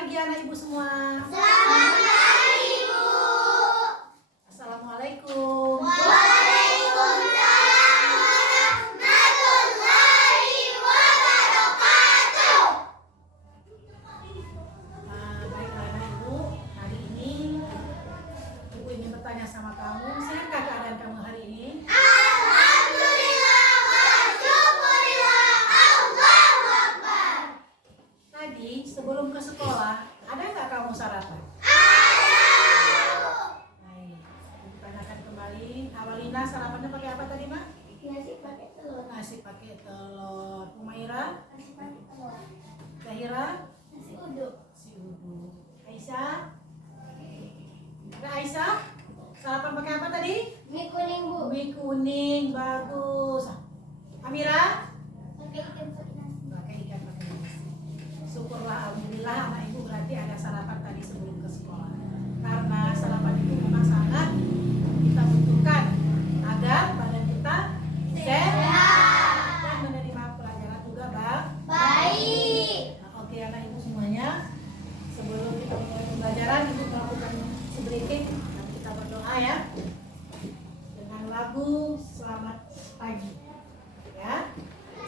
pagi anak ibu semua. Selamat pagi, Bu. Assalamualaikum. Waalaikumsalam warahmatullahi wabarakatuh. Baiklah anak ibu, hari ini ibu ingin bertanya sama kamu, sehatkah keadaan kamu hari ini? Alhamdulillah wa syukurillah, Allahu Akbar. Tadi sebelum ke sekolah, ada nggak kamu sarapan? Baik, ibu tanyakan kembali. Awalina sarapannya pakai apa tadi, Mak? Nasi pakai telur. Nasi pakai telur. Umaira? Nasi pakai telur. Zahira? Nasi uduk. Si uduk. Aisyah? Ada Aisyah? Sarapan pakai apa tadi? Mie kuning, Bu. Mie kuning, bagus. Amira? Pakai ikan pakai nasi. Pakai ikan pakai nasi. Syukurlah, alhamdulillah anak ibu berarti ada sarapan tadi sebelum ke sekolah. Karena sarapan itu memang sangat kita butuhkan agar badan kita sehat dan menerima pelajaran juga Baik. Nah, oke anak ibu semuanya, sebelum kita mulai pembelajaran ibu melakukan sedikit dan kita berdoa ya dengan lagu Selamat Pagi ya.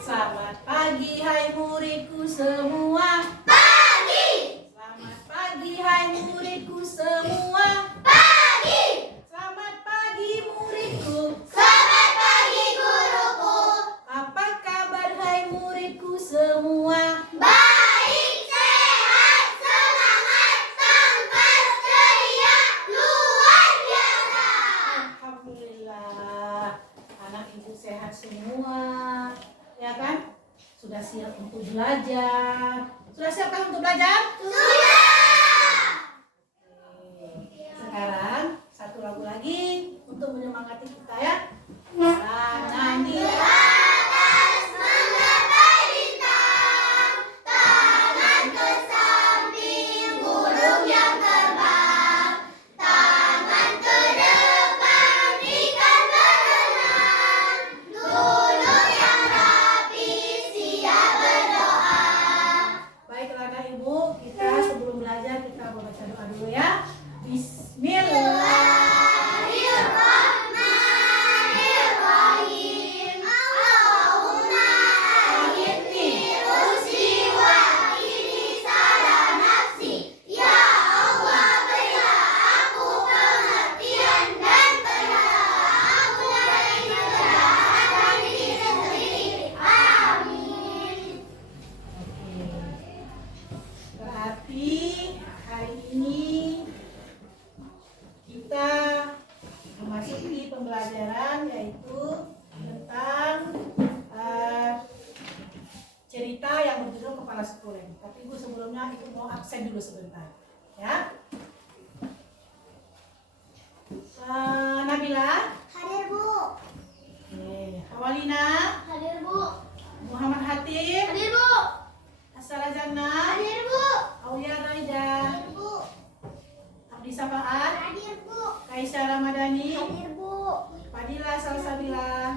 Selamat pagi hai muridku semua. Pagi. Selamat pagi hai muridku semua. Pagi. Selamat pagi muridku. Selamat pagi, guruku. Apa kabar hai muridku semua? Baik, sehat, semangat, tampil ceria, luar biasa. Alhamdulillah, anak ibu sehat semua, ya kan? Sudah siap untuk belajar. Sudah siapkah untuk belajar? Sudah. Oke. Sekarang satu lagu lagi untuk menyemangati kita ya. Jangan di Atas menggapai bintang, tangan ke samping, burung yang terbang, tangan ke depan, ikan berenang, duduk yang rapi, siap berdoa. Baiklah anak ibu, kita sebelum belajar kita baca doa dulu ya. Bismillah. Bismillahirrahmanirrahim. Allahumma ahyini rusdi wa qini salah nafsi. Ya Allah, berilah aku pengertian dan pelihara aku dari kejahatan diri sendiri. Amin. Oke. Berarti hari ini kita memasuki pembelajaran yaitu tentang cerita yang berjudul Kepala Sekolah. Tapi ibu sebelumnya itu mau absen dulu sebentar, ya. Nabila, Hadir, Bu. Awalina, Hadir, Bu. Muhammad Hatib, Hadir, Bu. Asara Jannah, Hadir, Bu. Aulia Raida, Hadir, Bu. Abdi Safaat, Hadir, Bu. Kaisar Ramadhani, Hadir, Bu. Fadila Salsabila,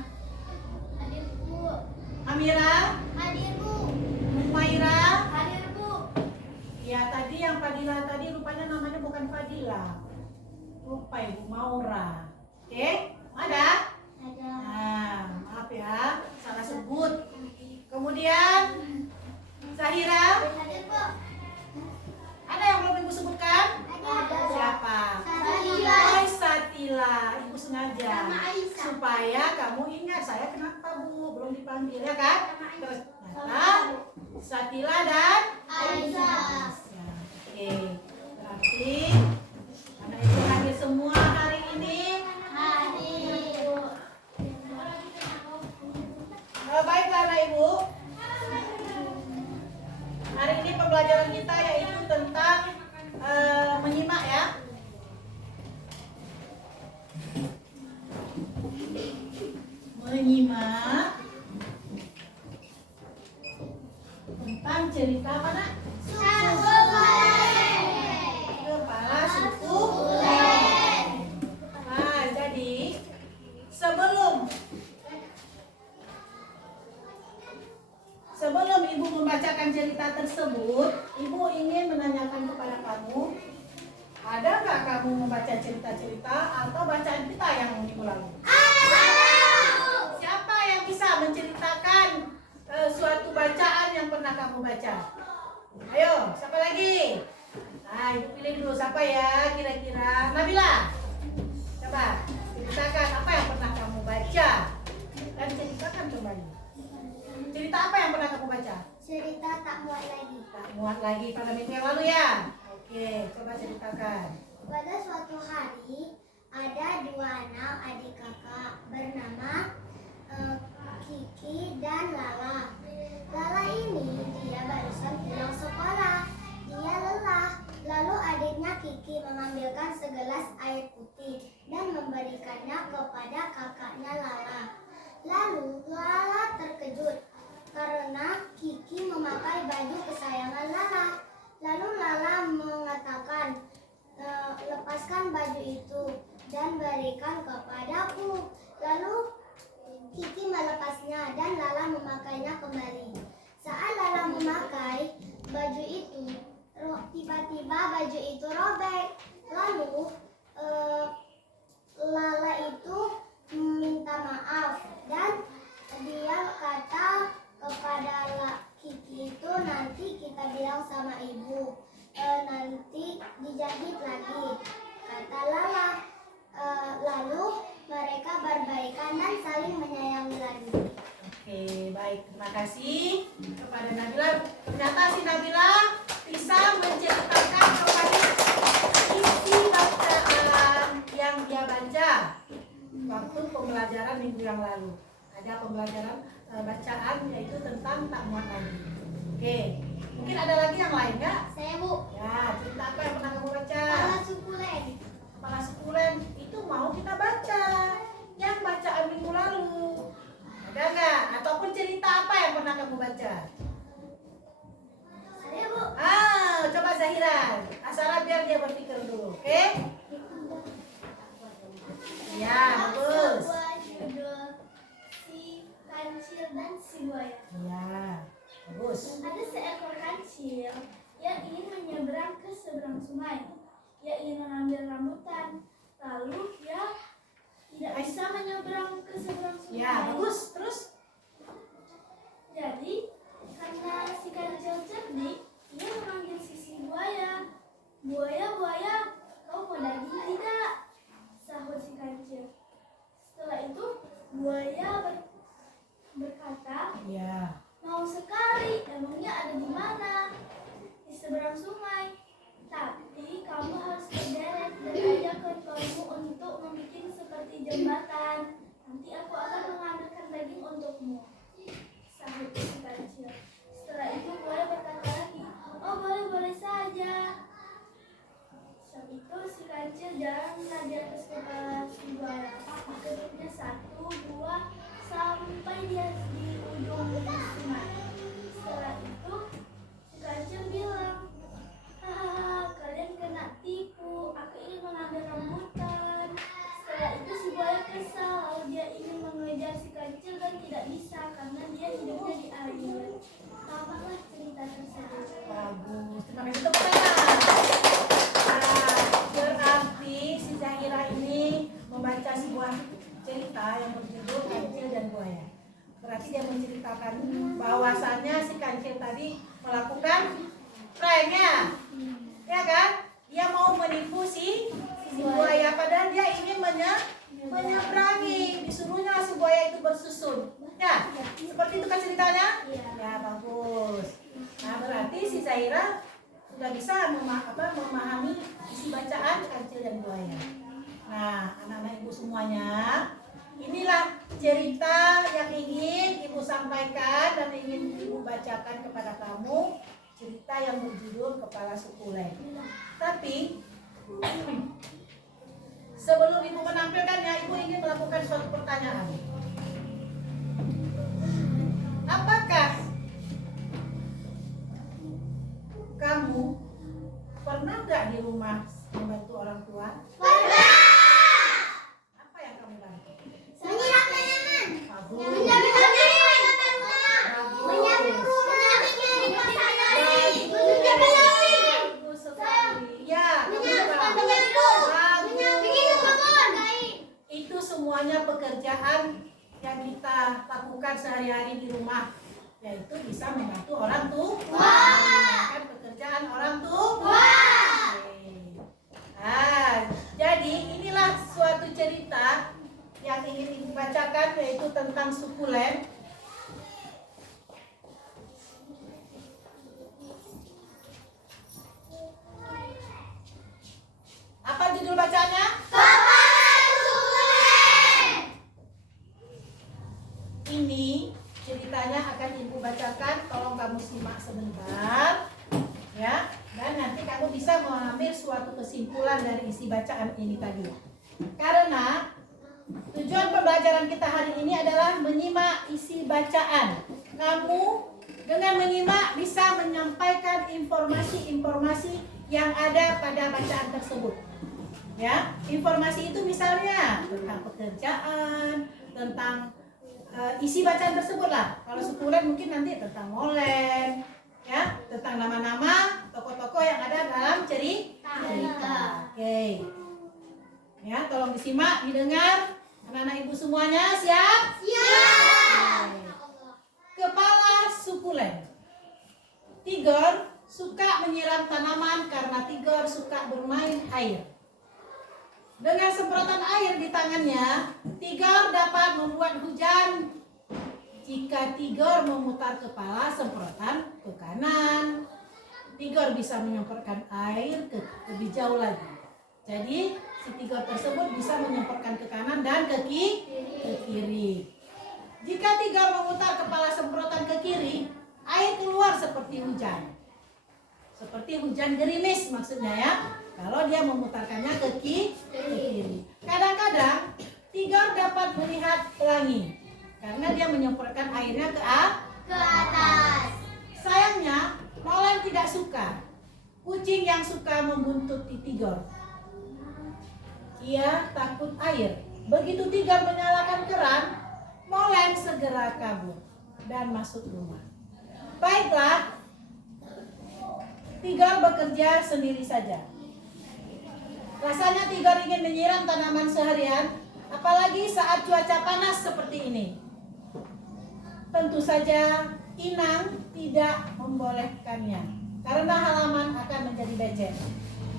Hadir, Bu. Amira, Hadir, Bu. Mumaira. Hadir, Bu. Ya tadi yang Fadila tadi rupanya namanya bukan Fadila, lupa ibu, Maura. Oke, ada? Ada. Nah, maaf ya, salah sebut. Kemudian Zahira, Hadir, Bu. ada yang belum ibu sebutkan? Ada. Siapa? Satila. Oh, Satila, ibu sengaja Sama Aisyah. supaya kamu ingat saya kenapa bu belum dipanggil ya kan? Sama Aisyah. Ternyata Satila dan Aisyah. Oke, berarti anak ibu hadir semua hari ini. Hadir. Baiklah anak ibu, hari ini pembelajaran kita yaitu tentang menyimak ya. Menyimak tentang cerita mana? Kepala suku. Nah, jadi sebelum ibu membacakan cerita tersebut, Ibu ingin menanyakan kepada kamu, ada nggak kamu membaca cerita-cerita atau bacaan kita yang minggu lalu? Siapa yang bisa menceritakan suatu bacaan yang pernah kamu baca? Ayo, siapa lagi? Nah, Ibu pilih dulu siapa ya kira-kira. Nabila, coba ceritakan apa yang pernah kamu baca dan ceritakan kembali. Cerita apa yang pernah kamu baca? Cerita tak muat lagi. Tak muat lagi pada minggu yang lalu ya? Oke, coba ceritakan. Pada suatu hari ada dua anak adik kakak bernama Kiki dan Lala. Lala ini dia barusan pulang sekolah. Dia lelah. Lalu adiknya Kiki mengambilkan segelas air putih dan memberikannya kepada kakaknya Lala. Lalu Lala terkejut karena Kiki memakai baju kesayangan Lala. Lalu Lala mengatakan, lepaskan baju itu dan berikan kepadaku. Lalu Kiki melepasnya dan Lala memakainya kembali. Saat Lala memakai baju itu, tiba-tiba baju itu robek. Lalu Lala itu minta maaf dan dia kata kepada Kiki itu, nanti kita bilang sama ibu, nanti dijahit lagi, kata Lala. Lalu mereka berbaikan dan saling menyayangi lagi. Oke, baik. Terima kasih kepada Nabila. Ternyata si Nabila bisa menceritakan kembali isi bacaan yang dia baca waktu pembelajaran minggu yang lalu. Ada pembelajaran bacaan yaitu tentang tak muat lagi. Oke, mungkin ada lagi yang lain nggak? Saya Bu, Ya, cerita apa yang pernah kamu baca? Kepala Sukulen. Kepala Sukulen itu mau kita baca yang bacaan minggu lalu. Ada nggak? Ataupun cerita apa yang pernah kamu baca? Saya Bu. Coba Zahira. Asara biar dia berpikir dulu, oke? Ya, bagus. Sebuah judul Si Kancil dan Si Buaya. Ya, bagus. Ada seekor kancil yang ingin menyeberang ke seberang sungai. Ia ingin mengambil rambutan. Lalu ia tidak bisa menyeberang ke seberang sungai. Ya, bagus. Terus? Jadi, karena si kancil cerdik, ia memanggil si buaya. Buaya, buaya, kau mau daging tidak? Sahut si kancil. Setelah itu, buaya berkata, Ya. mau sekali, emangnya ada di mana? Di seberang sungai. Tapi kamu harus berderet dan ajakkan kamu untuk membuat seperti jembatan. Nanti aku akan mengambilkan daging untukmu. Sahut si kancil. Setelah itu buaya berkata lagi, oh boleh saja. Saat itu si kancil jalan di atas kepala si buaya. Diketupnya 1, 2, sampai dia di ujung sungai. Setelah itu si kancil bilang, hahaha, kalian kena tipu. Aku ingin mengambil rambutan. Setelah itu si buaya kesal, lalu dia ingin mengejar si kancil dan tidak bisa karena dia hidupnya di air. Tamatlah cerita tersebut. Bagus. Terima kasih tepuk tangan. Berarti si Zahira ini membaca sebuah cerita yang berjudul Kancil dan Buaya. Berarti dia menceritakan bahwasannya si kancil tadi melakukan pranknya, ya kan? Dia mau menipu si buaya, padahal dia ingin menyeberangi. Disuruhnya si buaya itu bersusun. Ya, seperti itu kan ceritanya? Ya, bagus. Nah, berarti si Zahira sudah bisa memahami isi bacaan Kancil dan Buaya. Nah, anak-anak ibu semuanya, inilah cerita yang ingin ibu sampaikan dan ingin ibu bacakan kepada kamu, cerita yang berjudul Kepala Sukulen. Tapi sebelum ibu menampilkannya, ibu ingin melakukan suatu pertanyaan. Apakah kamu pernah nggak di rumah membantu orang tua? Pernah. Apa yang kamu bantu? Menyiram tanaman. Bagus. Menyapu rumah. Menyapu rumah. Menyapu sayur. lakukan sehari-hari di rumah, yaitu bisa membantu orang tua, mengerjakan pekerjaan orang tua. Nah, jadi inilah suatu cerita yang ingin Ibu bacakan, yaitu tentang sukulen. Apa judul bacanya? Ini ceritanya akan Ibu bacakan, tolong kamu simak sebentar ya, dan nanti kamu bisa mengambil suatu kesimpulan dari isi bacaan ini tadi. Karena tujuan pembelajaran kita hari ini adalah menyimak isi bacaan. Kamu dengan menyimak bisa menyampaikan informasi-informasi yang ada pada bacaan tersebut. Ya, informasi itu misalnya tentang pekerjaan, tentang isi bacaan tersebut lah. Kalau sukulen mungkin nanti tentang molen, ya, tentang nama-nama tokoh-tokoh yang ada dalam cerita. Oke. Ya, tolong disimak, didengar. Anak-anak Ibu semuanya siap? Siap. Kepala sukulen. Tigor suka menyiram tanaman karena Tigor suka bermain air. Dengan semprotan air di tangannya, Tigor dapat membuat hujan. Jika Tigor memutar kepala semprotan ke kanan, Tigor bisa menyemprotkan air ke lebih jauh lagi. Jadi si Tigor tersebut bisa menyemprotkan ke kanan dan ke kiri. Jika Tigor memutar kepala semprotan ke kiri, air keluar seperti hujan. Seperti hujan gerimis maksudnya ya. Kalau dia memutarkannya ke kiri. Kadang-kadang Tigor dapat melihat pelangi karena dia menyemprotkan airnya ke atas. Sayangnya, Molen tidak suka. Kucing yang suka membuntuti Tigor. Ia takut air. Begitu Tigor menyalakan keran, Molen segera kabur dan masuk rumah. Baiklah, Tigor bekerja sendiri saja. Rasanya Tigor ingin menyiram tanaman seharian, apalagi saat cuaca panas seperti ini. Tentu saja Inang tidak membolehkannya, karena halaman akan menjadi becek.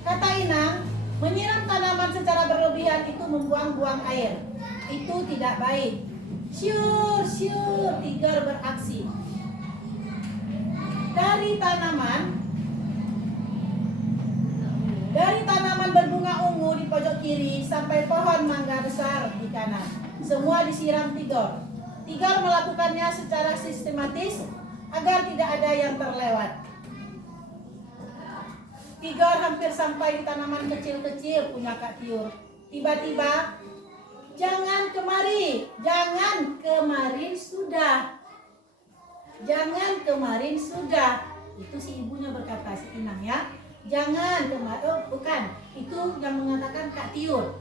Kata Inang, menyiram tanaman secara berlebihan itu membuang-buang air. Itu tidak baik. Syur, Tigor beraksi. Dari tanaman berbunga ungu di pojok kiri sampai pohon mangga besar di kanan, semua disiram Tigor. Tigor melakukannya secara sistematis agar tidak ada yang terlewat. Tigor hampir sampai di tanaman kecil-kecil punya Kak Tiur. Tiba-tiba, jangan kemari sudah. Jangan kemarin sudah. Itu si ibunya berkata, si Inang ya. Jangan kemarin, bukan. Itu yang mengatakan Kak Tiur.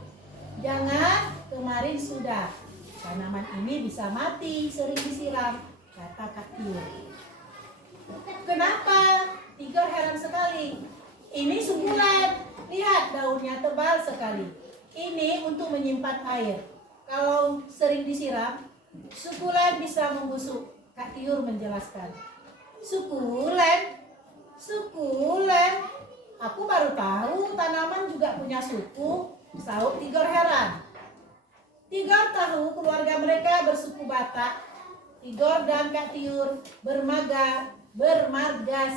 Jangan kemarin sudah. Tanaman ini bisa mati sering disiram, kata Kak Tiur. Kenapa? Tigor heran sekali. Ini sukulen. Lihat daunnya tebal sekali. Ini untuk menyimpan air. Kalau sering disiram, sukulen bisa membusuk. Kak Tiur menjelaskan. Sukulen? Aku baru tahu tanaman juga punya suku, sahut Tigor heran. Tigor tahu keluarga mereka bersuku Batak. Tigor dan Kak Tiur bermarga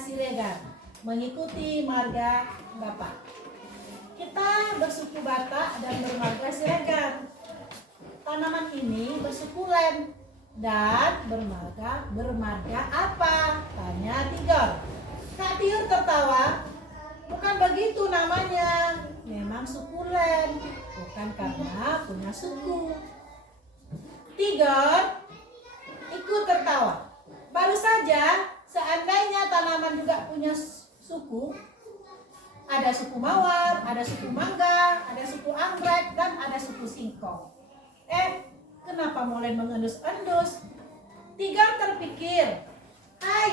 Siregar, mengikuti marga Bapak. Kita bersuku Batak dan bermarga Siregar. Tanaman ini bersukulen dan bermarga apa? Tanya Tigor. Kak Tiur tertawa. Bukan begitu namanya. Memang sukulen, bukan karena punya suku. Tigor ikut tertawa. Baru saja, seandainya tanaman juga punya suku, ada suku mawar, ada suku mangga, ada suku anggrek, dan ada suku singkong. Kenapa Molen mengendus-endus? Tigor terpikir,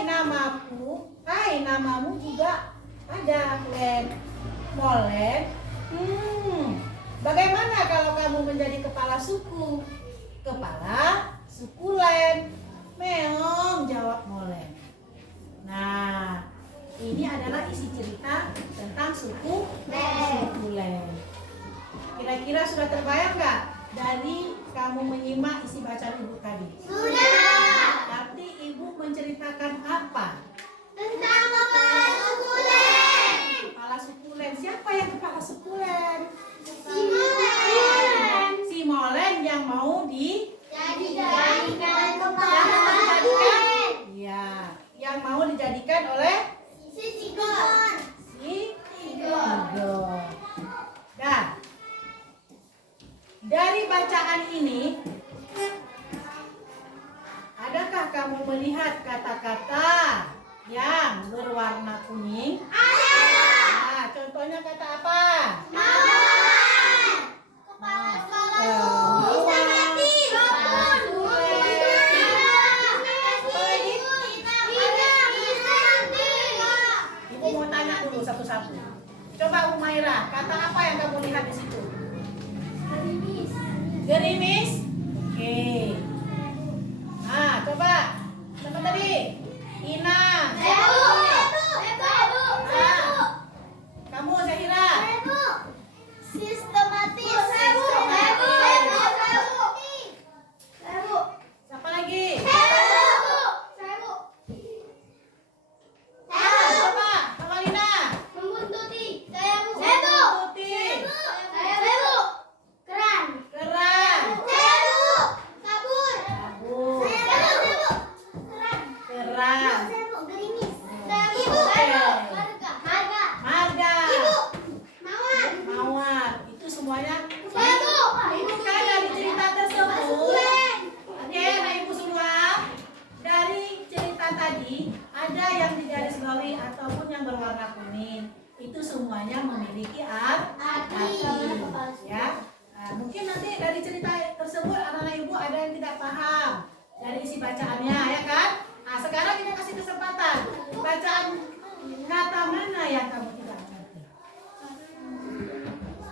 namamu juga ada, Len. Molen. Bagaimana kalau kamu menjadi kepala suku? Kepala sukulen. Meong, jawab Molen. Nah, ini adalah isi cerita tentang suku Len. Kira-kira sudah terbayang nggak dari kamu menyimak isi bacaan ibu tadi? Sudah. Berarti ibu menceritakan apa? Tentang kepala suku Len. Kepala suku Len. Siapa yang kepala suku Len? Si Molen. Si Molen yang mau Dijadikan kepala dijadikan. Len. Iya, yang mau dijadikan oleh Si Tigor. si Tigor. Nah, dari bacaan ini, adakah kamu melihat kata-kata yang berwarna kuning? Ada. Nah, contohnya kata apa? Mawar. Kepala suku. Sistematis. Ibu mau tanya dulu satu-satu. Coba Umaira, kata apa yang kamu lihat di situ? Gerimis? Oke. Nah, coba. Siapa tadi? Ina. Kamu Zahira. Sistematis. Siapa lagi? Siapa? Kamalina. Membuntuti. Tuti. Keran. Keran. Kabur. Kabur. Keran. Keran. Gerimis. Ibu. Marga. Marga. Mawar. Mawar. Itu semuanya. Sebu. Ibu kan dari cerita tersebut. Oke, nah ibu semua. Dari cerita tadi ada yang digarisbawahi ataupun yang berwarna kuning. Itu semuanya memiliki arti. Ya. Nah, mungkin nanti dari cerita tersebut anak-anak ibu ada yang tidak paham dari isi bacaannya, ya kan? Nah, sekarang kita kasih kesempatan. Bacaan kata mana yang kamu tidak ngerti?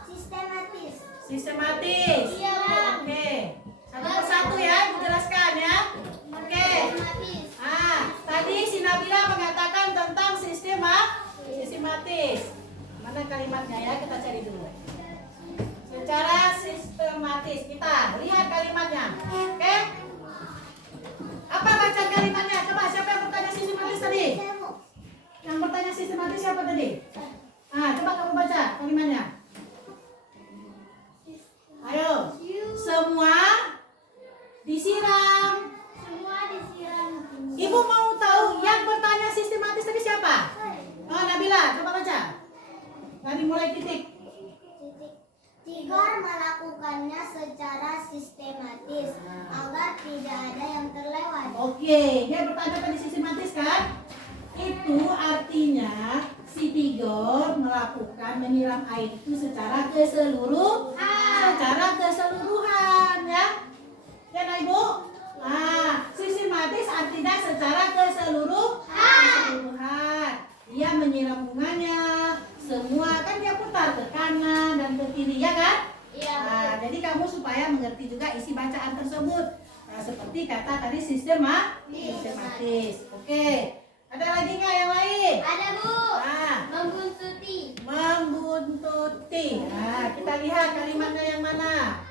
Sistematis. Sistematis. Iya, Bang. Oke. Satu persatu ya, dijelaskan ya. Oke. Sistematis. Ah, tadi si Nabila mengatakan tentang sistematis. Mana kalimatnya ya? Kita cari dulu. Secara sistematis. Kita lihat kalimatnya. Oke? Apa bacaan kalimatnya? Coba siapa yang bertanya sistematis tadi? Yang bertanya sistematis siapa tadi? Ah, coba kamu baca kalimatnya. Ayo. Semua disiram. Semua disiram. Ibu mau tahu yang bertanya sistematis tadi siapa? Oh, Nabila, coba baca. Dari mulai titik. Tigor melakukannya secara sistematis agar tidak ada yang terlewat. Oke, dia bertanya tadi sistematis kan? Itu artinya si Tigor melakukan menyiram air itu secara keseluruhan, ya. Ya, nah, Ibu. Nah, sistematis artinya secara keseluruhan. Dia menyiram bunganya, semua kan dia putar ke kanan dan ke kiri, ya kan? Iya. Nah, jadi kamu supaya mengerti juga isi bacaan tersebut. Nah, seperti kata tadi sistematis. Oke. Ada lagi nggak yang lain? Ada, Bu. Nah, Membuntuti. membuntuti. Nah, kita lihat kalimatnya yang mana?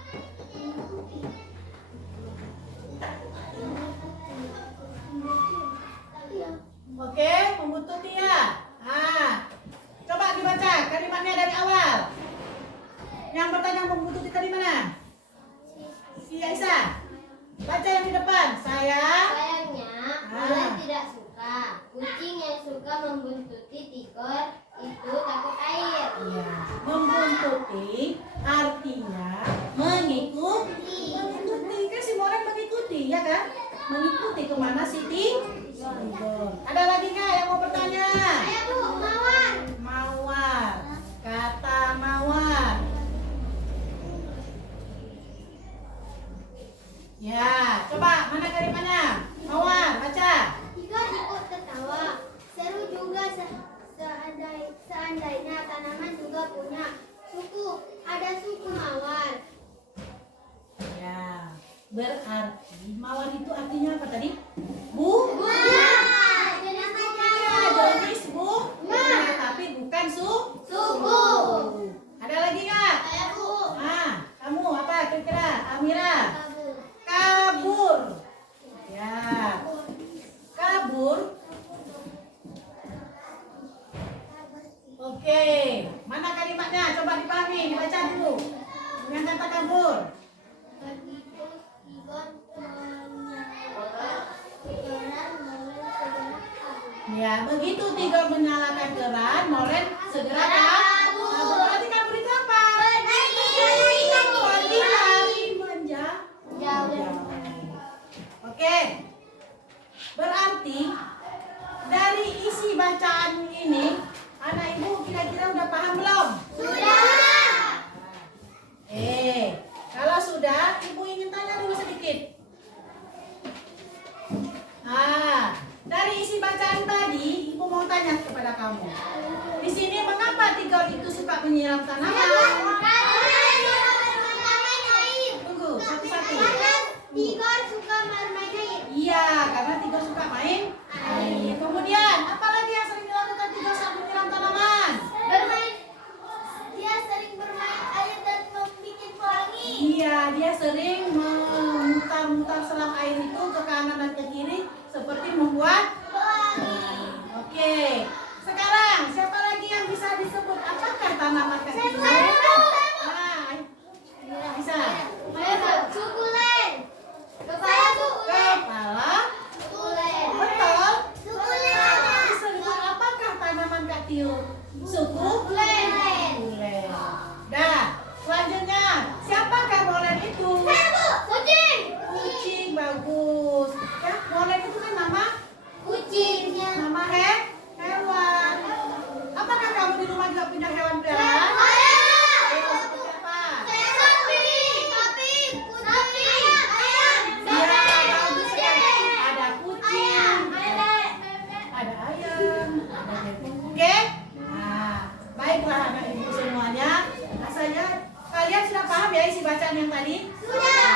Oke, membuntuti ya. Nah, coba dibaca kalimatnya dari awal. Yang bertanya membuntuti tadi mana? Si Aisyah. Baca yang di depan. Sayangnya, Molen Ah. tidak suka. Kucing yang suka membuntuti Tigor itu takut air. Iya. Membuntuti artinya mengikuti. Mengikuti kan si Molen mengikuti, ya kan? Mengikuti kemana si Tigor. Ada lagi nggak yang mau bertanya? Ayo, Bu, mawar. Mawar. Kata mawar. Ya, coba mana kalimatnya? Mawar, baca. Tigor ikut tertawa. Seru juga seandainya tanaman juga punya suku. Ada suku mawar. Ya. Berarti mawar itu artinya apa tadi? Bunga. Jenis bunga, tapi bukan suku. Ada lagi nggak? Nah, kamu apa kira-kira? Amira? Kabur. Ya. Kabur. Oke. Mana kalimatnya? Coba dipahami, dibaca dulu. Dengan kata kabur. Ya, begitu Tigor menyalakan keran, Moren segera kabur. Berarti kabur itu apa? Pergi lari menjauh. Oke. Berarti dari isi bacaan ini, anak ibu kira-kira udah paham belum? Kalau sudah, ibu ingin tanya dulu sedikit. Dari isi bacaan tadi, ibu mau tanya kepada kamu. Di sini mengapa Tigor itu suka menyiram tanaman? Tunggu, satu-satu. Tigor suka bermain air. Iya, karena Tigor suka main air. Kemudian, apa lagi yang sering dilakukan Tigor saat menyiram tanaman? Dia sering bermain air dan membuat pelangi. Iya, dia sering memutar-mutar selang air itu ke kanan dan ke kiri seperti membuat Pelangi. Oke. Sekarang siapa lagi yang bisa disebut apakah tanaman kecil? Bisa. Sukulen. Kepala sukulen. Kepala. Sukulen. Betul. Sukulen. Disebut apakah tanaman kecil? Sukulen. Sukulen. Dah. Selanjutnya, siapakah molen itu? Kucing. Kucing, bagus. Ya, molen itu kan nama Kucingnya. nama hewan. Apakah kamu di rumah juga punya hewan peliharaan? Seperti apa? Sapi. Sapi. Ayam. Iya, bagus sekali. Ada kucing, ada ayam, ada bebek. Oke? Nah, baiklah anak ibu semuanya. Rasanya kalian sudah paham ya isi bacaan yang tadi? Sudah.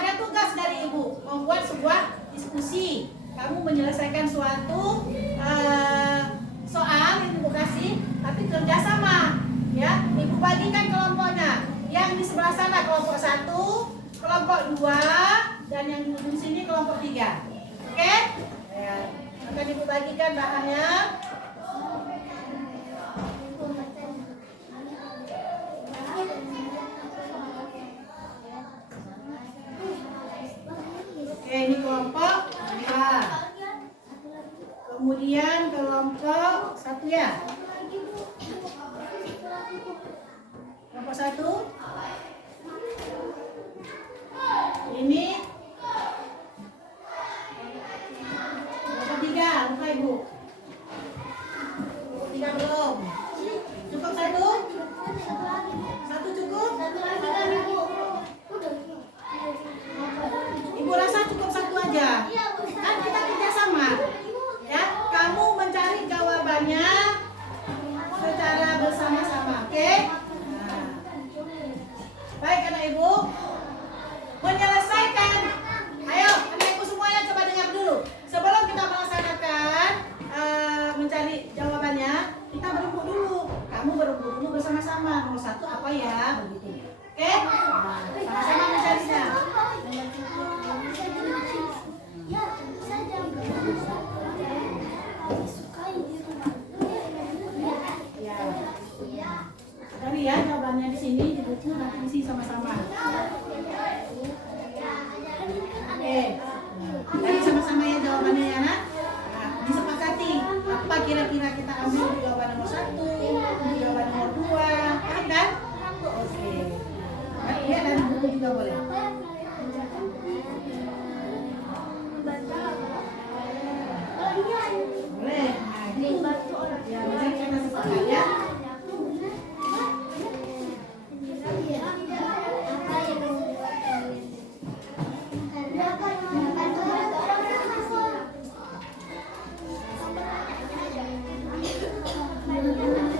Ada tugas dari ibu membuat sebuah diskusi. Kamu menyelesaikan suatu soal yang ibu kasih, tapi kerjasama. Ya, ibu bagikan kelompoknya. Yang di sebelah sana kelompok 1, kelompok 2, dan yang di sini kelompok 3. Oke? Ya. Akan ibu bagikan bahannya. Oke, ini kelompok 2. Kemudian kelompok 1 ya. Kelompok 1. Ini kelompok 3, lupa ibu. Kelompok 3 belum. Cukup 1? 1 cukup? Ibu rasa cukup 1 aja. Kan kita kerjasama. Ya, kamu mencari jawabannya secara bersama-sama, oke? Nah. Baik anak ibu, menyelesaikan. Ayo anak ibu semuanya coba dengar dulu. Sebelum kita melaksanakan mencari jawabannya, kita berembuk dulu. Kamu berembuk dulu bersama-sama. Nomor 1 apa ya? Begitu. Oke? Nah, sama-sama mencarinya. Cari ya jawabannya di sini di buku, nanti di sini sama-sama. Oke. Cari sama-sama ya jawabannya ya nak. Nah, disepakati apa kira-kira kita ambil jawaban nomor 1, jawaban nomor 2, kan? Oke. Ya, dan buku juga boleh. Boleh. Nah, gitu. Ya, misalnya kita sepakat ya. Thank you.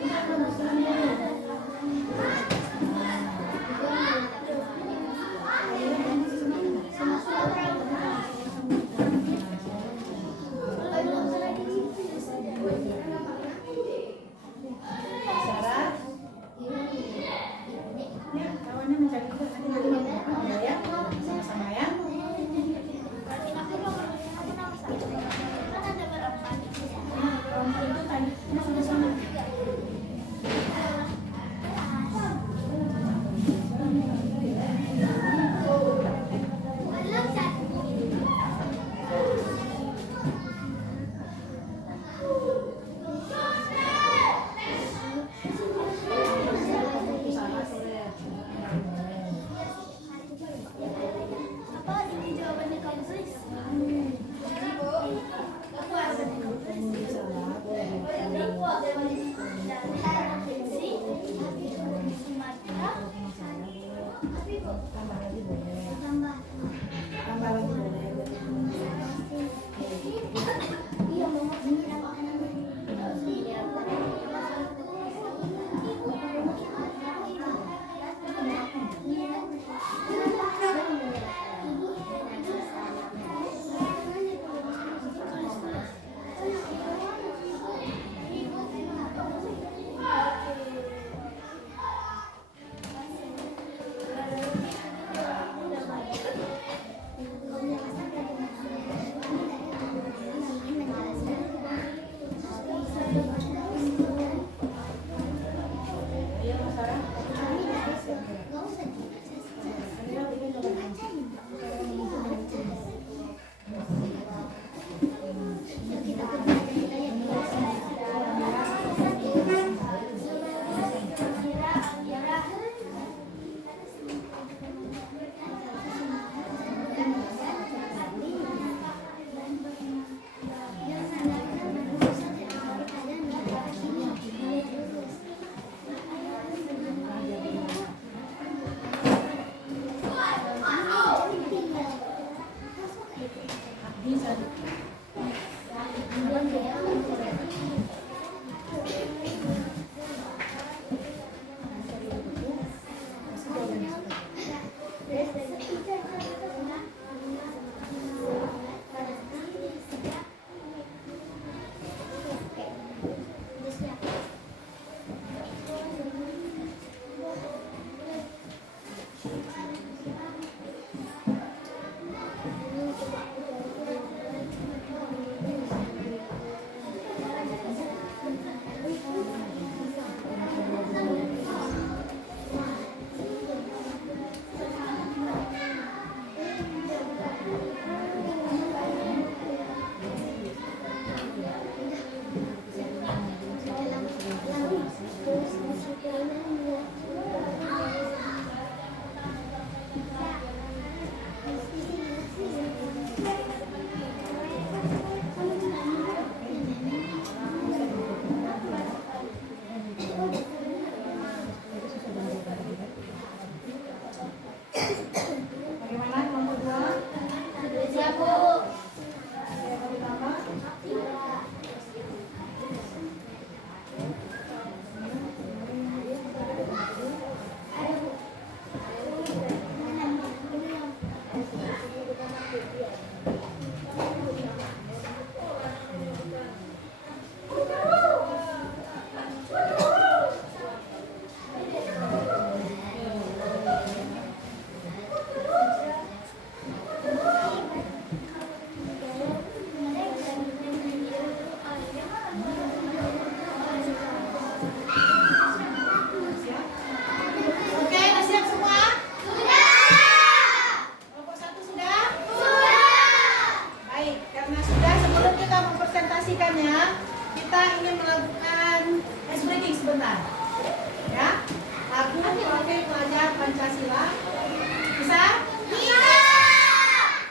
Sarah. Ya, kawannya mencari juga. Nanti makan ya. Sama-sama ya. Itu tadi sama-sama. Apa ini jawabannya kamu, Sis? Tambah lagi boleh. Tambah. Tambah lagi boleh. Iya, Mama. Ini ada makanan. Iya, Mas Sarah. Bisa. Bagaimana kelompok dua? Siap, Bu. Yang pertama. Oke, udah siap semua? Kelompok satu sudah? Baik, karena sudah, sebelum kita mempresentasikannya, kita ingin melakukan ice breaking sebentar. Ya, lagu profil pelajar Pancasila. Bisa? Bisa.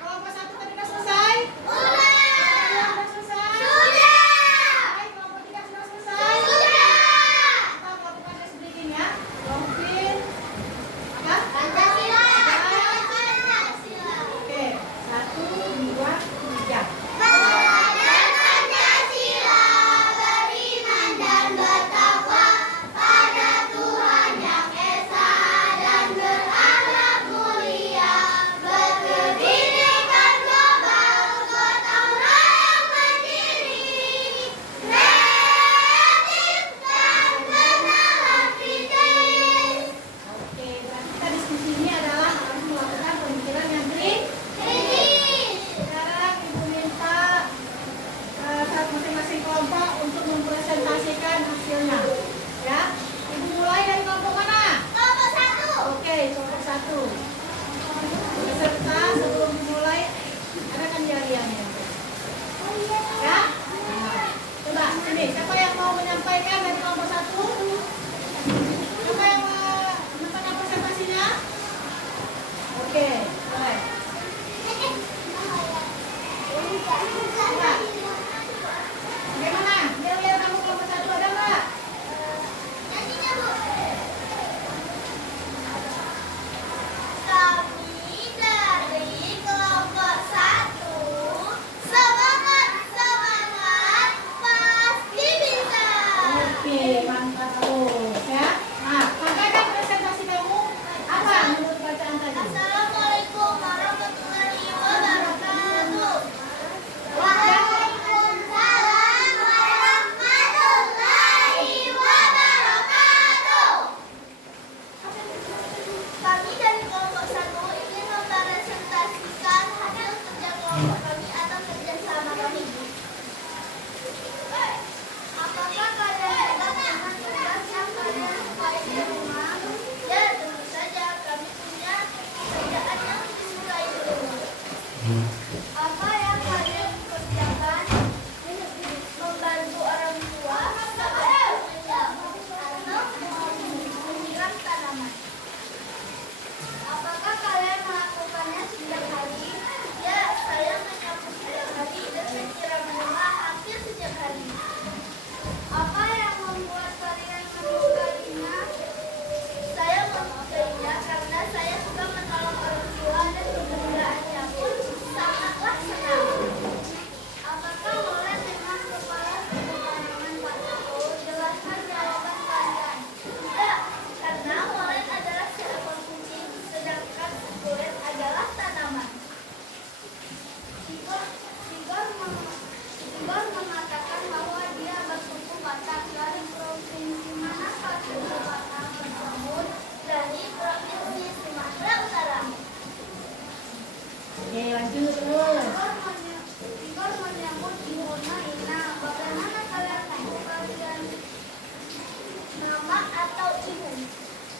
Kelompok satu tadi sudah selesai? Sudah. Kelompok dua sudah selesai? Sudah. Baik, kelompok tiga sudah selesai? Sudah. Kita melakukan ice breaking ya. Profil apa? Pancasila. Oke, 1, 2, 3. Belajar Pancasila, beriman dan bertakwa.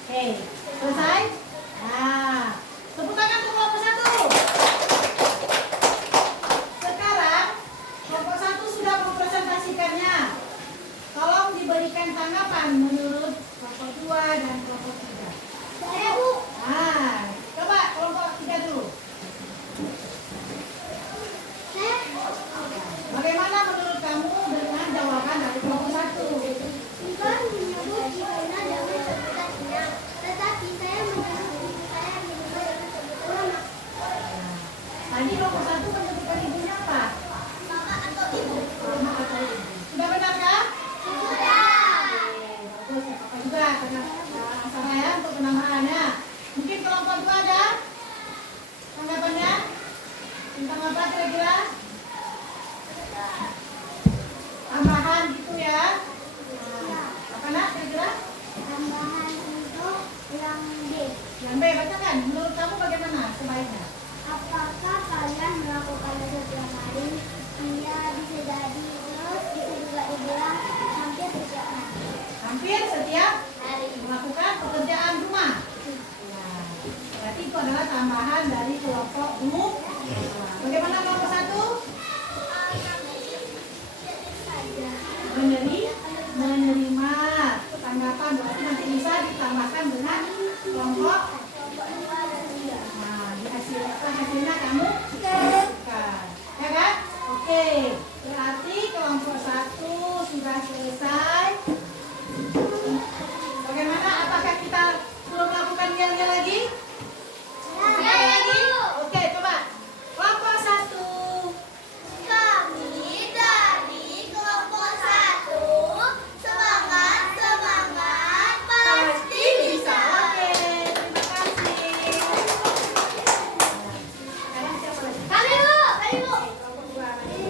Oke, selesai? Nah, tepuk tangan untuk kelompok 1. Sekarang kelompok 1 sudah mempresentasikannya. Tolong diberikan tanggapan menurut kelompok 2 dan kelompok 3. Saya, Bu. Nah, coba kelompok 3 dulu. Bagaimana menurut kamu dengan jawaban dari kelompok 1? Ivan menyebut ibunya dengan sebutan Ina, tetapi saya menyebut ibu saya dibuka dengan sebutan Mama. Tadi kelompok 1 menyebutkan ibunya apa? Mama atau ibu? Mama atau ibu. Sudah benar kan? Sudah. Bagus, ya Papa juga karena asal saya untuk penambahannya. Mungkin kelompok 2 ada tanggapannya? Tentang apa kira-kira? Tambahan gitu ya? Nah, apa nak kira-kira? Tambahan untuk yang B. Yang B, bacakan. Menurut kamu bagaimana sebaiknya? Apakah kalian melakukannya setiap hari? Iya, bisa jadi. Terus bisa juga dibilang hampir setiap hari. Hampir setiap Hari. melakukan pekerjaan rumah. Nah, berarti itu adalah tambahan dari kelompok 2. Bagaimana kelompok 1? Menerima tanggapan, berarti nanti bisa ditambahkan dengan kelompok. Nah, hasilnya kamu bukan, ya kan? Oke, berarti kelompok 1 sudah selesai. Bagaimana? Apakah kita perlu melakukan yel-yel lagi? Yel lagi? Oke, coba. Kelompok 1. Kami dari kelompok 1 semangat, semangat, pasti bisa. Oke, terima kasih. Sekarang siapa lagi? Kami, Bu. Kami, Bu. Kelompok 2 lagi.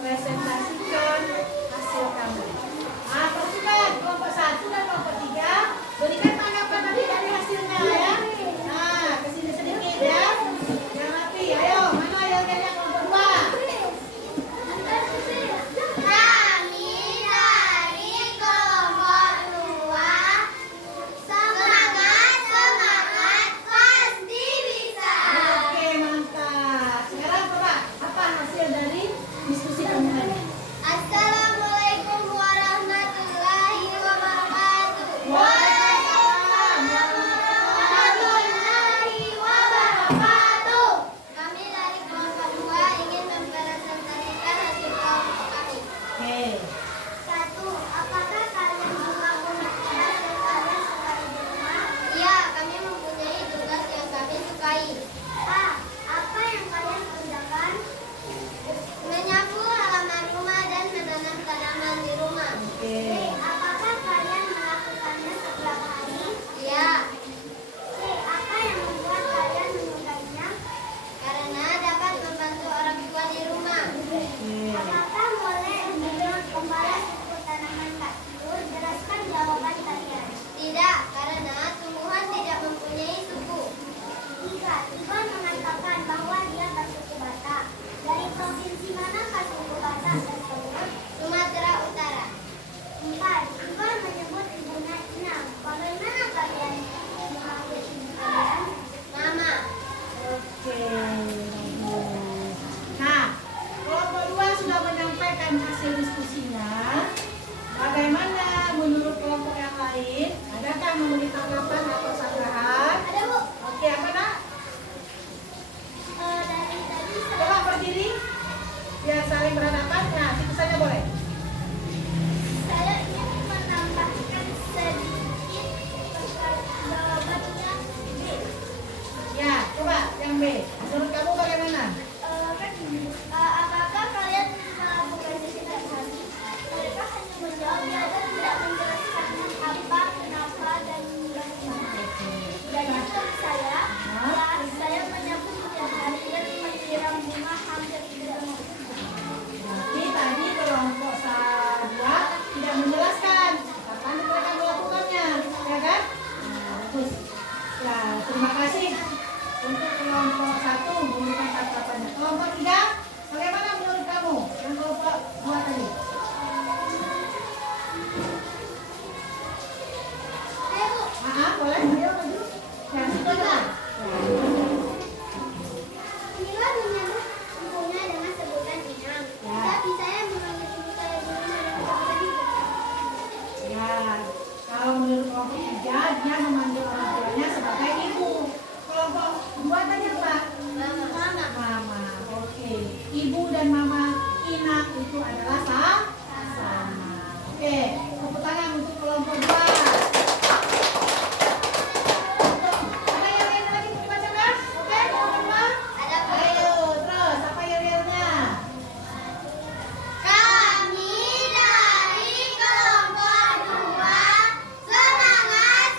Presentasikan hasil kamu. Ah, pasukan kelompok 1 dan kelompok 3 berikan tanggapan nanti dari hasilnya ya. Nah, kesini sedikit ya. Yang rapi. Ayo, mana yang kelompok 2? Kami dari kelompok 2 semangat, semangat, pasti bisa. Oke, mantap. Sekarang coba apa hasil dari diskusi kamu tadi? Assalamualaikum warahmatullahi wabarakatuh. Waalaikumsalam warahmatullahi wabarakatuh. Kami dari kelompok 2 ingin mempresentasikan hasil kelompok kami. Oke. 1. Apakah kalian juga punya tugas yang kalian sukai di rumah? Iya, kami mempunyai tugas yang kami sukai. A. Apa yang kalian kerjakan? Menyapu halaman rumah dan menanam tanaman di rumah. Oke. B. Apakah kalian melakukannya setiap hari? Iya. C. Apa yang membuat kalian menyukainya? Karena dapat membantu orang tua di rumah. Oke. Apakah boleh menurut kembali suku tanaman kasur? Jelaskan jawaban kalian. Tidak, karena tumbuhan tidak mempunyai suku. 3. Ivan mengatakan bahwa dia bersuku Batak. Dari provinsi manakah suku Batak tersebut? Sumatera Utara. 4. Ivan menyebut ibunya Ina. Bagaimana kalian memanggil ibu kalian? Mama. Oke, bagus. Nah, kelompok 2 sudah menyampaikan hasil diskusinya. Bagaimana menurut kelompok yang lain? Adakah memberi tanggapan atau sanggahan? Ada, Bu. Oke, apa nak? Dari tadi saya Coba berdiri biar saling berhadapan. Nah, itu saja boleh. ingin menambahkan sedikit jawabannya B. Ya, coba yang B. Menurut kamu bagaimana? Apakah kalian melakukannya setiap hari? Mereka hanya menjawab ya dan tidak menjelaskan apa, kenapa, dan bagaimana. Jadi menurut saya, saya menyapu setiap hari dan menyiram bunga hampir tidak mau. memanggil orang tuanya sebagai ibu. Kelompok dua tadi apa? Mama. Oke. Ibu dan mama Ina itu adalah sama. Oke. Tepuk tangan untuk kelompok dua. Ada yang lain lagi mau dibacakan? Oke, kelompok dua. Ayo, terus apa yel-yelnya? Kami dari kelompok 2 semangat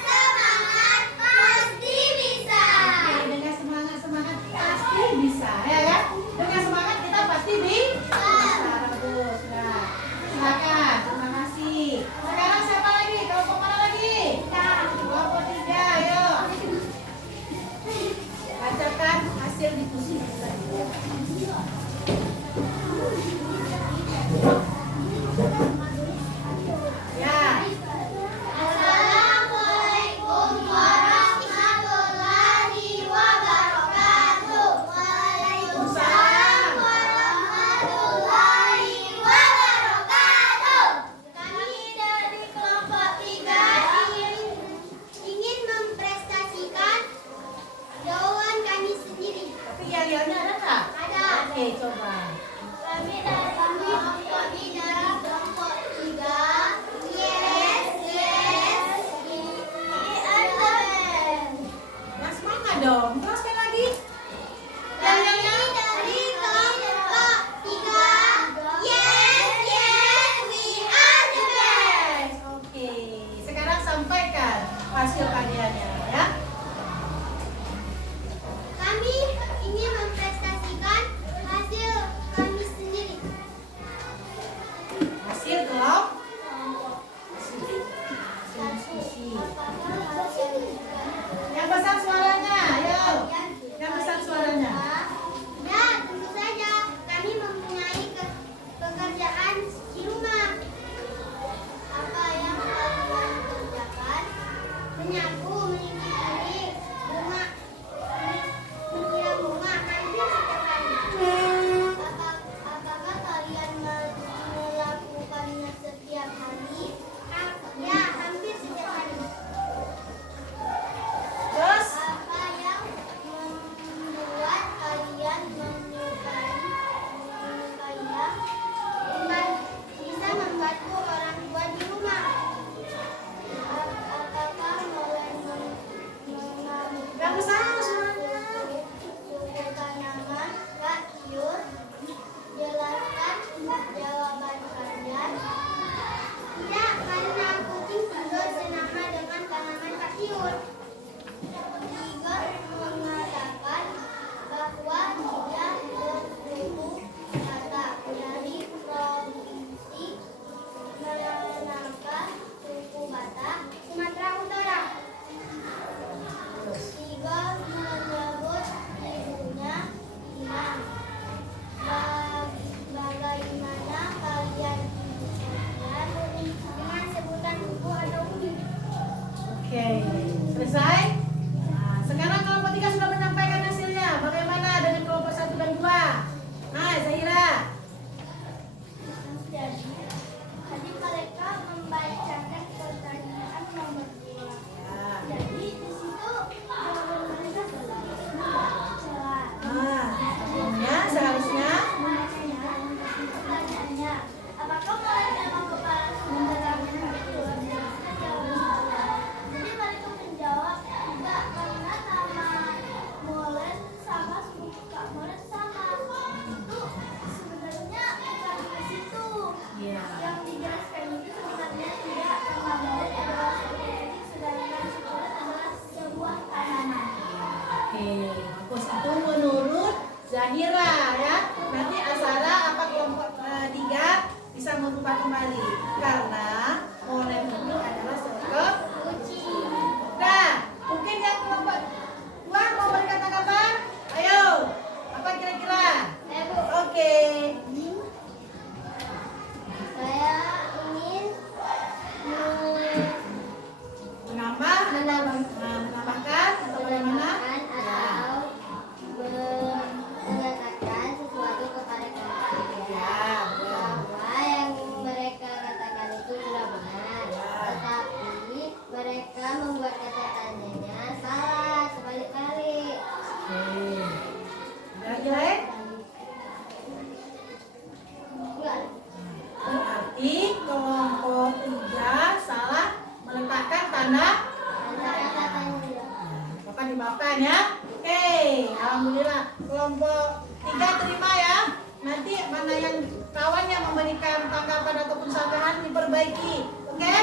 memberikan tanggapan ataupun sanggahan diperbaiki. Oke?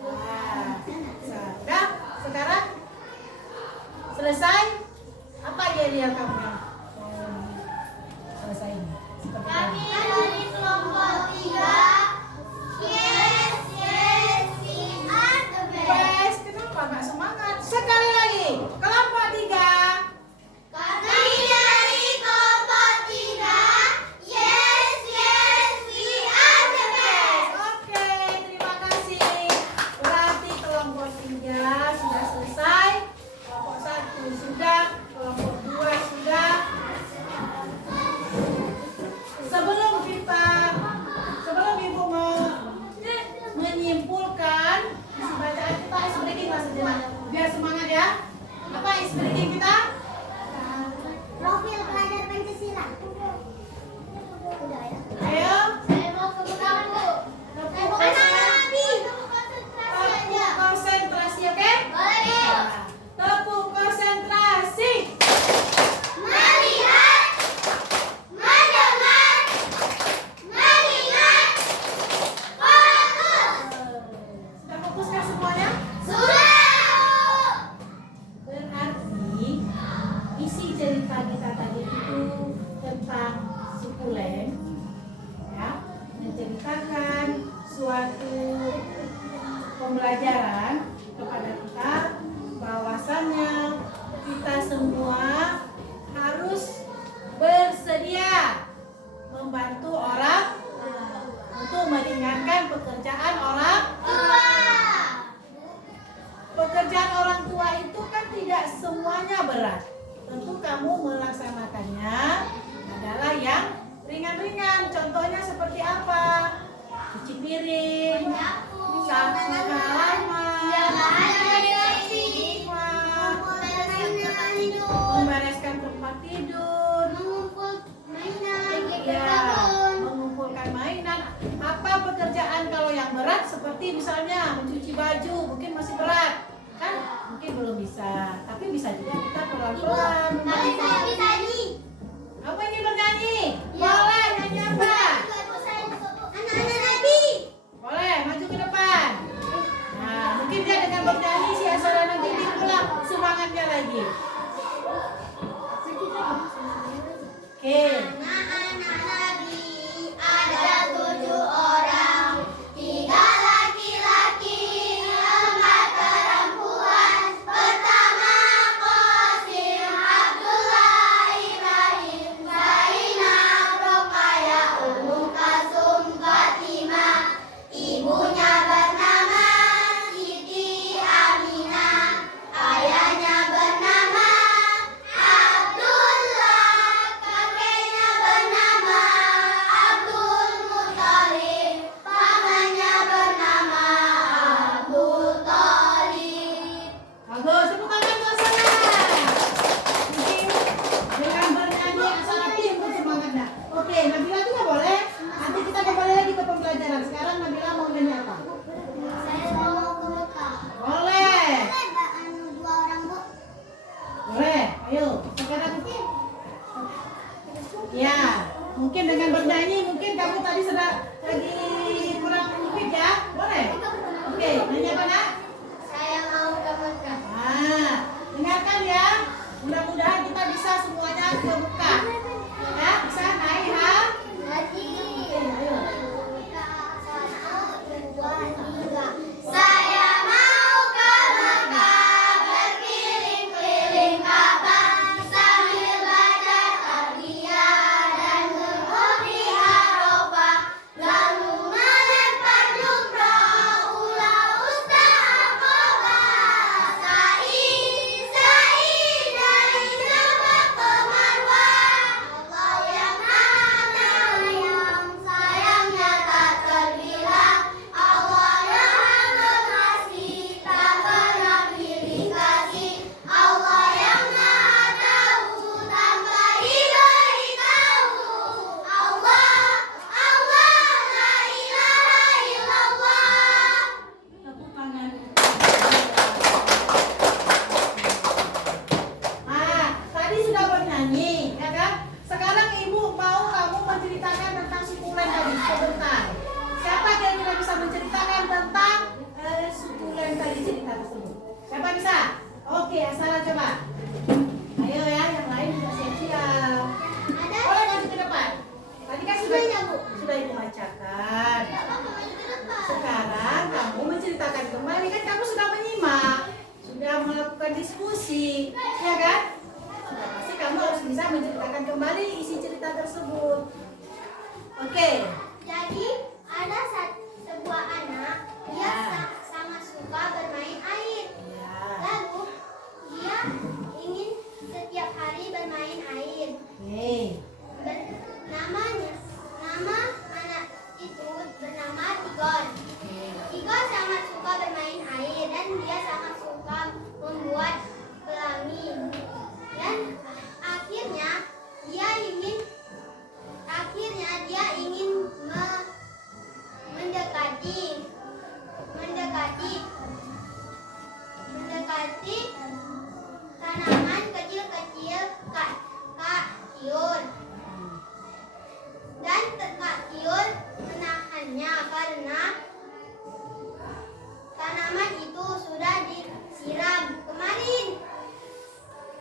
Nah, sudah. Sekarang selesai. Apa dia kamu yang selesai ini? Seperti Kami apa? dari kelompok 3. Yes, yes, we are the best. Guys, kenapa nggak semangat? Sekali lagi, kelompok 3. Kami dari kelompok 3. Yes, yes, we are the best. Oke, terima kasih. Berarti kelompok 3 sudah selesai. Kelompok 1 sudah, kelompok 2 sudah. Sebelum Ibu menyimpulkan isi bacaan kita, ice breaking lah sejenak. Biar semangat ya. Apa ice breaking kita? Profil pelajar Pancasila. Udah ya. Ayo. Saya mau ke belakang, Bu. Saya mau konsentrasi aja. Tepuk konsentrasi, oke? Boleh, Bu. Tepuk konsentrasi. Melihat, mendengar, mengingat, fokus. Sudah fokuskah semuanya? Sudah. Berarti isi cerita kita tadi itu tentang sukulen, ya, menceritakan suatu pembelajaran kepada kita bahwasannya kita semua harus bersedia membantu orang untuk meringankan pekerjaan orang. Pekerjaan orang tua itu kan tidak semuanya berat. Tentu kamu melaksanakannya adalah yang ringan-ringan. Contohnya seperti apa? Cuci piring, sapu halaman, membereskan tempat tidur, ya, mengumpulkan mainan. Apa pekerjaan kalau yang berat seperti misalnya mencuci baju, mungkin masih berat, kan? Mungkin belum bisa, tapi bisa juga kita pelan-pelan. Kamu ingin bernyanyi? Boleh, nyanyi apa? Boleh, maju ke depan. Nah, mungkin dia dengan bernyanyi si Asara nanti pulang semangatnya lagi. Oke. Anak-anak Nabi ada 7 orang, 3 laki-laki, 4 perempuan. Pertama Qasim, Abdullah, Ibrahim, Zainab, Roqayah, Ummu sebentar. Siapa kira-kira bisa menceritakan tentang sukulen tadi cerita tersebut? Siapa bisa? Oke, Asara coba. Ayo ya, yang lain juga siap-siap. Boleh maju ke depan. Tadi kan sudah ibu bacakan. Sekarang kamu menceritakan kembali, kan kamu sudah menyimak, sudah melakukan diskusi, ya kan? Sudah pasti kamu harus bisa menceritakan kembali isi cerita tersebut. Oke. Jadi ada sebuah anak, dia sangat suka bermain air. Ya. Lalu dia ingin setiap hari bermain air. Oke. Nama anak itu bernama Tigor. Tigor sangat suka bermain air dan dia sangat suka membuat pelangi. Dan akhirnya dia ingin mendekati tanaman kecil-kecil Kak Tiur. Dan Kak Tiur menahannya karena tanaman itu sudah disiram kemarin,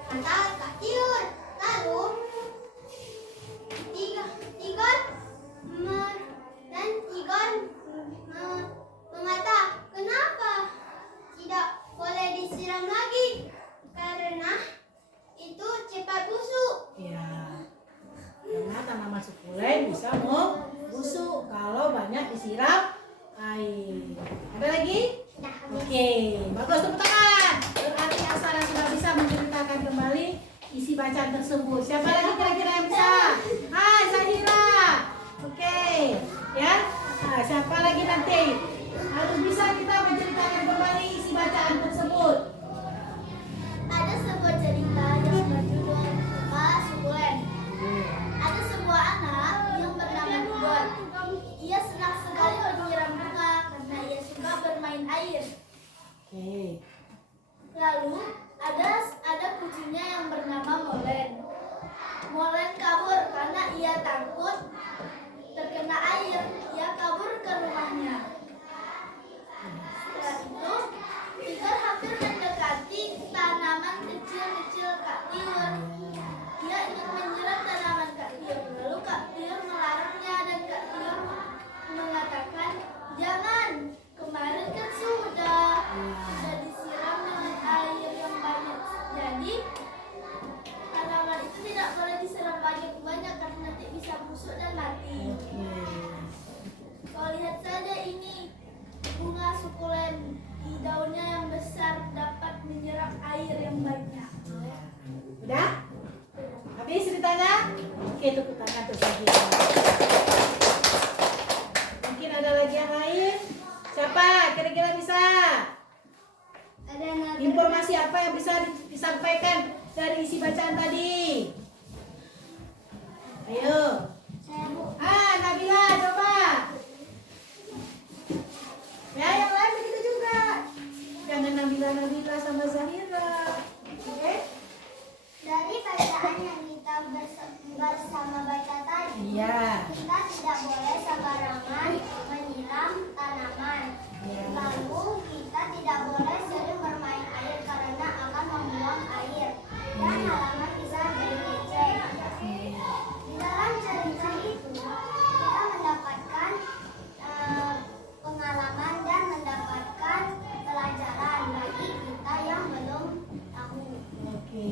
kata Kak Tiur. Lalu Tigor mengata, kenapa tidak boleh disiram lagi? Karena itu cepat busuk. Ya. Karena tanaman sukulen bisa busuk kalau banyak disiram air. Ada lagi? Oke, bagus, tepuk tangan. Berarti Asara sudah bisa menceritakan kembali isi bacaan tersebut. Siapa lagi kira-kira yang bisa? Hai, Zahira. Oke, ya. Nah, siapa lagi nanti? Harus bisa kita menceritakan kembali isi bacaan tersebut. Ada sebuah cerita yang berjudul Pak Sukulen. Ada sebuah anak yang bernama Tigor. Ia senang sekali menyiram bunga karena ia suka bermain air. Oke. Lalu ada kucingnya yang bernama Molen. Molen kabur karena ia takut terkena air. Ia kabur ke rumahnya. Setelah itu, Tigor hampir mendekati tanaman kecil-kecil Kak Tiur. Dia ingin menyiram tanaman Kak Tiur. Lalu Kak Tiur melarangnya dan Kak Tiur mengatakan, jangan, kemarin kan sudah disiram dengan air yang banyak. Jadi tanaman itu tidak boleh disiram banyak-banyak karena nanti bisa busuk dan mati. Kau lihat saja ini bunga sukulen, di daunnya yang besar dapat menyerap air yang banyak. Udah? Habis ceritanya? Oke, tepuk tangan untuk Zahira. Mungkin ada lagi yang lain? Siapa? Kira-kira bisa? Informasi apa yang bisa disampaikan dari isi bacaan tadi? Ayo. Saya Bu. Nabila, coba. Ya, yang lain begitu juga. Jangan Nabila sama Zahira. Oke? Dari bacaan yang kita bersama baca tadi, Iya. kita tidak boleh sembarangan menyiram tanaman. Iya. Lalu kita tidak boleh sering bermain air karena akan membuang air dan halaman bisa becek. Di dalam cerita itu kita mendapatkan pengalaman dan mendapatkan pelajaran bagi kita yang belum tahu. Oke.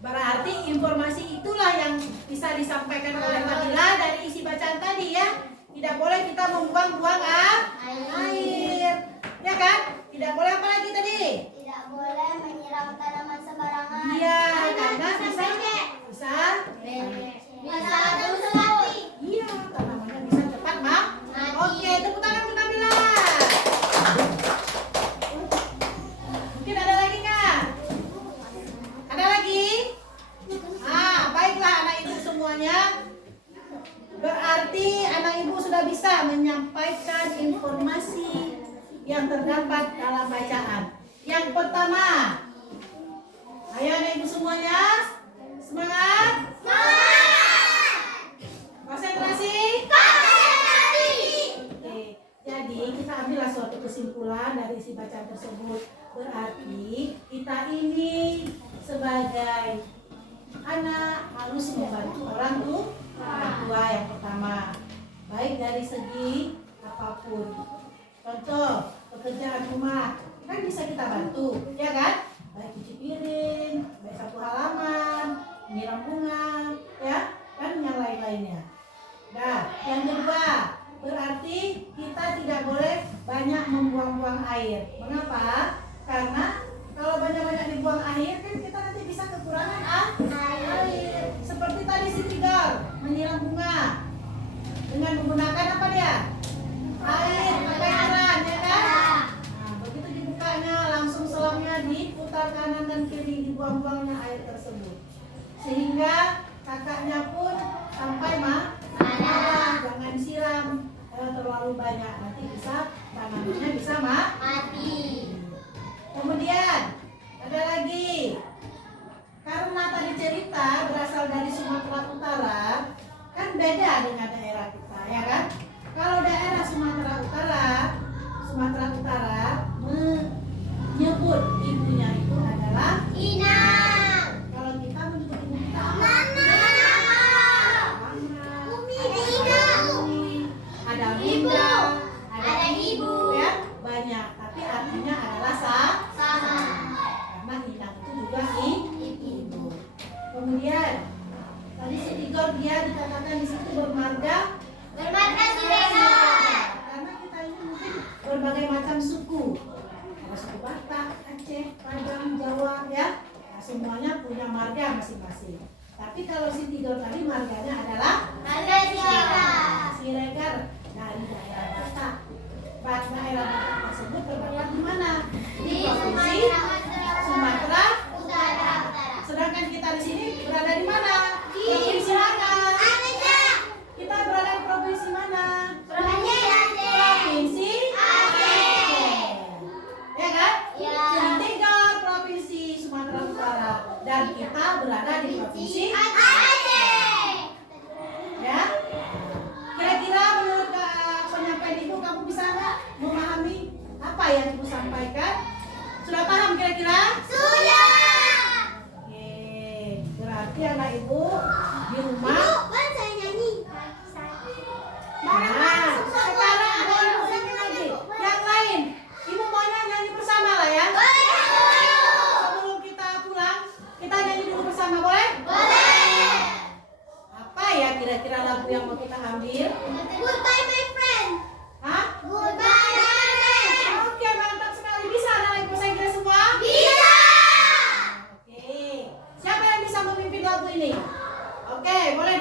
Berarti informasi itulah yang bisa disampaikan oleh Nabila dari isi bacaan tadi ya. Tidak boleh kita membuang-buang air. Ya kan? Tidak boleh apa lagi tadi? Tidak boleh menyiram tanaman sembarangan. Iya, karena bisa mati. Iya, tanamannya bisa cepat mati. Oke, tepuk tangan untuk Nabila. Mungkin ada lagi Kak? Ada lagi? Baiklah anak ibu semuanya. Berarti anak ibu sudah bisa menyampaikan informasi yang terdapat dalam bacaan. Yang pertama, ayo anak ibu semuanya, semangat. Konsentrasi. kita ambillah suatu kesimpulan dari isi bacaan tersebut. Berarti kita ini sebagai anak harus membantu orang tua yang pertama, baik dari segi apapun. Contoh pekerjaan rumah kan bisa kita bantu, ya kan? Baik cuci piring, baik sapu halaman, menyiram bunga, ya kan, yang lain-lainnya. Nah, yang kedua, berarti kita tidak boleh banyak membuang-buang air. Mengapa? Karena kalau banyak-banyak dibuang air kan kita nanti bisa kekurangan air. Seperti tadi si Tigor menyiram bunga dengan menggunakan apa dia? Air, pakai keran, ya kan? Nah, begitu dibukanya langsung selangnya diputar kanan dan kiri, dibuang-buangnya air tersebut. Sehingga kakaknya pun sampai marah, jangan siram terlalu banyak, nanti bisa tanamannya bisa mati. Kemudian ada lagi, karena tadi cerita berasal dari Sumatera Utara, kan beda dengan daerah kita, ya kan? Kalau daerah Sumatera Utara menyebut ibunya itu adalah Inang. kalau kita menyebut ibu kita apa? Mama. Ada Ibu. bunda, Ada ibu. ya banyak, tapi artinya adalah Sama. karena Inang itu juga ibu. Kemudian tadi si Tigor dia dikatakan di situ bermarga Siregar. karena kita ini mungkin berbagai macam suku, ada suku Batak, Aceh, Padang, Jawa, ya. Nah, semuanya punya marga masing-masing. Tapi kalau si Tigor tadi marganya adalah Siregar dari daerah Batak. Daerah Batak tersebut terdapat di mana? Di provinsi Sumatera. Sedangkan kita di sini berada di mana? Provinsi mana? Kita berada di provinsi mana? Provinsi Aceh. Ya kan? Jadi tiga provinsi Sumatera Utara dan kita berada di provinsi ya. Kira-kira menurut penyampaian ibu, kamu bisa nggak memahami apa yang ibu sampaikan? Sudah paham kira-kira? Oke, berarti anak ibu di rumah. Nah, sekarang ada ibu satu lagi. Yang lain, ibu maunya nyanyi bersama lah ya. Sebelum kita pulang, kita nyanyi dulu bersama, boleh? Apa ya kira-kira lagu yang mau kita ambil? Goodbye my friend. Hah? Goodbye my friend. Oke, mantap sekali. Bisa anak ibu saya kira semua? Bisa. Oke. Siapa yang bisa memimpin lagu ini? Oke, boleh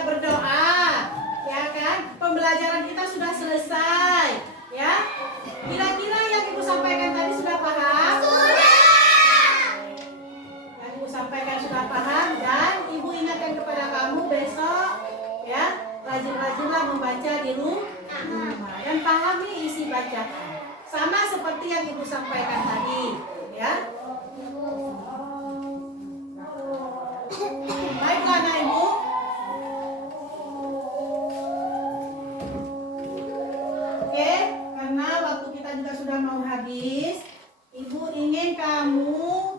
siap berdoa, ya kan? Pembelajaran kita sudah selesai, ya. Kira-kira yang Ibu sampaikan tadi sudah paham? Yang Ibu sampaikan sudah paham, dan Ibu ingatkan kepada kamu besok, ya, rajin-rajinlah membaca di rumah dan pahami isi bacaan. Sama seperti yang Ibu sampaikan tadi, ya. Baiklah anak Ibu. Oke, karena waktu kita juga sudah mau habis, Ibu ingin kamu,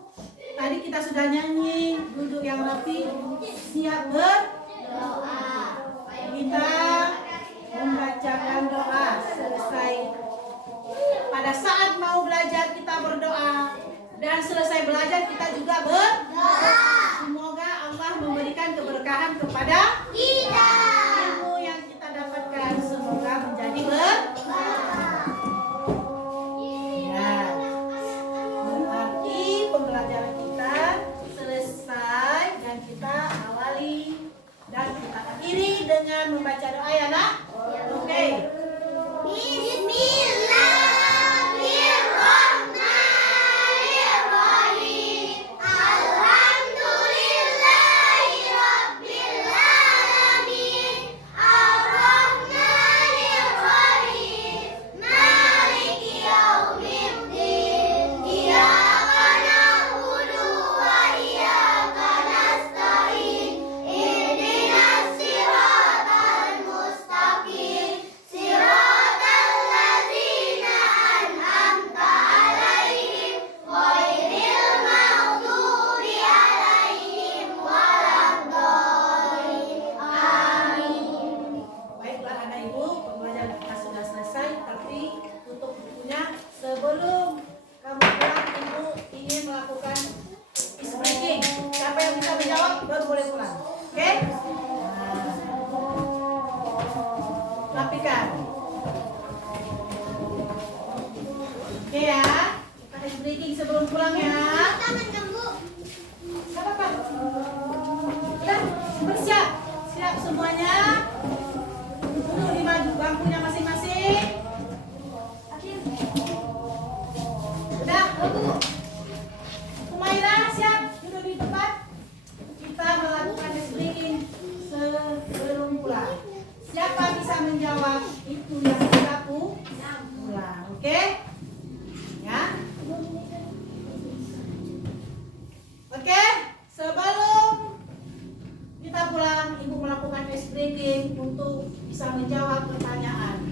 tadi kita sudah nyanyi, duduk yang rapi, siap berdoa. Kita membacakan doa selesai. Pada saat mau belajar kita berdoa, dan selesai belajar kita juga berdoa. Semoga Allah memberikan keberkahan kepada kita. Ilmu yang kita dapatkan semoga menjadi berkah. Ya, berarti pembelajaran kita selesai dan kita awali dan kita akhiri dengan membaca doa ya nak. Oke. Bismillahirrahmanirrahim. Alhamdulillahirrabbilalamin. Ar-Rahmanirrahim. Maliki yaumiddin. Iyyaka na'budu wa iyyaka nasta'in. Ihdinas siratal mustaqim. Siratal ladzina an'amta 'alaihim ghairil maghdubi 'alaihim waladdallin. Amin. Baiklah anak Ibu, pembelajaran kita sudah selesai, tapi tutup bukunya sebelum kamu pulang. Ibu ingin melakukan quiz breaking. Siapa yang bisa menjawab baru boleh pulang. Oke? Rapikan. Oke ya, kita quiz breaking sebelum pulang ya. Tangan kamu. Gak apa-apa. Ya, bersiap. Siap semuanya. Duduk di bangkunya masing-masing. Udah, Humaira siap duduk di tempat. Kita melakukan tes breaking sebelum pulang. Siapa bisa menjawab itu yang kita pulang, oke? Ya. Oke, sebelum kita pulang, Ibu melakukan tes breaking untuk bisa menjawab pertanyaan.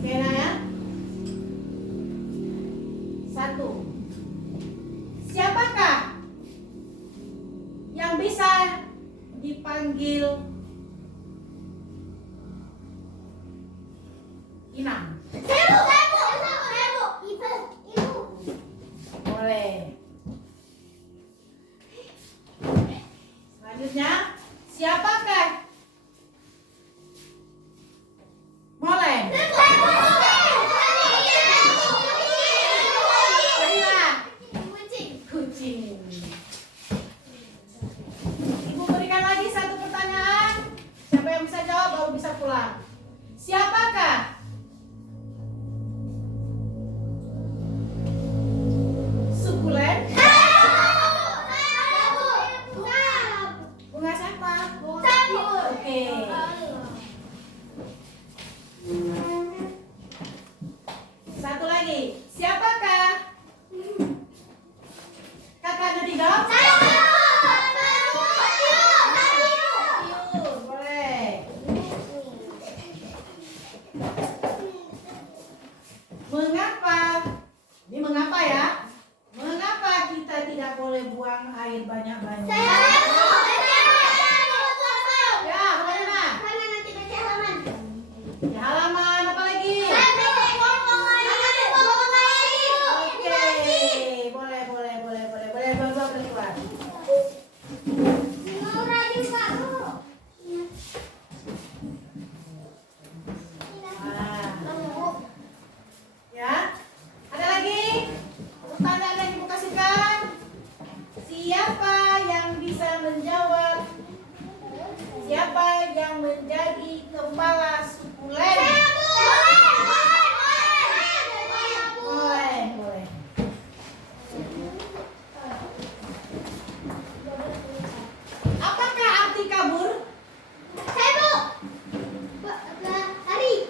Oke, nah ya. 1. Siapakah yang bisa dipanggil Inang? Boleh. Selanjutnya, siapakah Molen? Kucing. Ibu berikan lagi satu pertanyaan. Siapa yang bisa jawab baru bisa pulang. Siapakah sukulen? Bunga menjadi gembala suku Lewi? Boleh, boleh. Apakah arti kabur?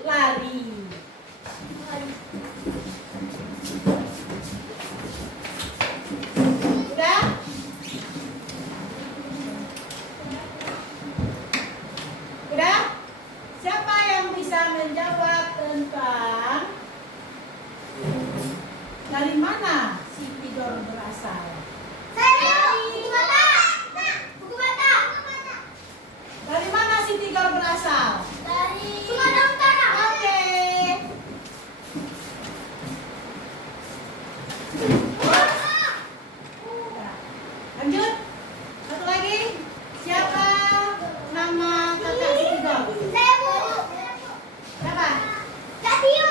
Lari. Udah? Udah? Siapa yang bisa menjawab tentang dari mana si tidur berasal? Dari mana si tidur berasal? Oke. Lanjut. Satu lagi. Siapa nama kakak si tidur? Siapa?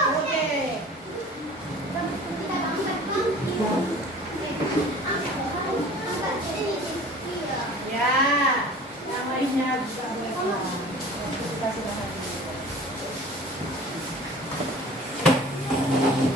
Oke.